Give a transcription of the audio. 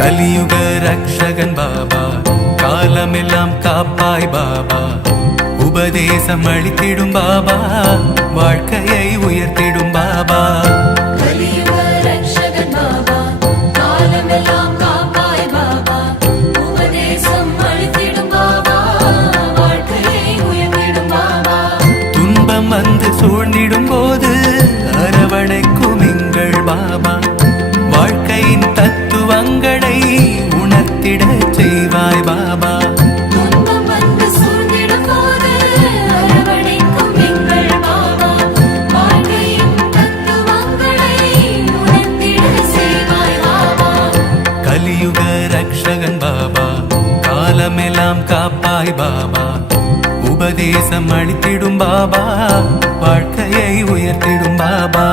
கலியுக ரக்ஷகன் பாபா, காலமெல்லாம் காப்பாய் பாபா, உபதேசம் அளித்திடும் பாபா, வாழ்க்கையை உயர்த்திடும் பாபா. கலியுக ரக்ஷகன் பாபா, காலமெல்லாம் காப்பாய் பாபா, உபதேசம் அளித்திடும் பாபா, வாழ்க்கையை உயர்த்திடும் பாபா. துன்பம் வந்து சூழ்ந்திடும் போது அரவணைக்கும் எங்கள் பாபா, வாழ்க்கையின் தத்துவங்களை உணர்த்திட செய்வாய் பாபா. துன்பம் வந்து சூழ்ந்திடும் போது அரவணைக்கும் எங்கள் பாபா, வாழ்க்கையின் தத்துவங்களை உணர்த்திட செய்வாய் பாபா. கலியுக ரக்ஷகன் பாபா, காலமெல்லாம் காப்பாய் பாபா, உபதேசம் அளித்திடும் பாபா, வாழ்க்கையை உயர்த்திடும் பாபா.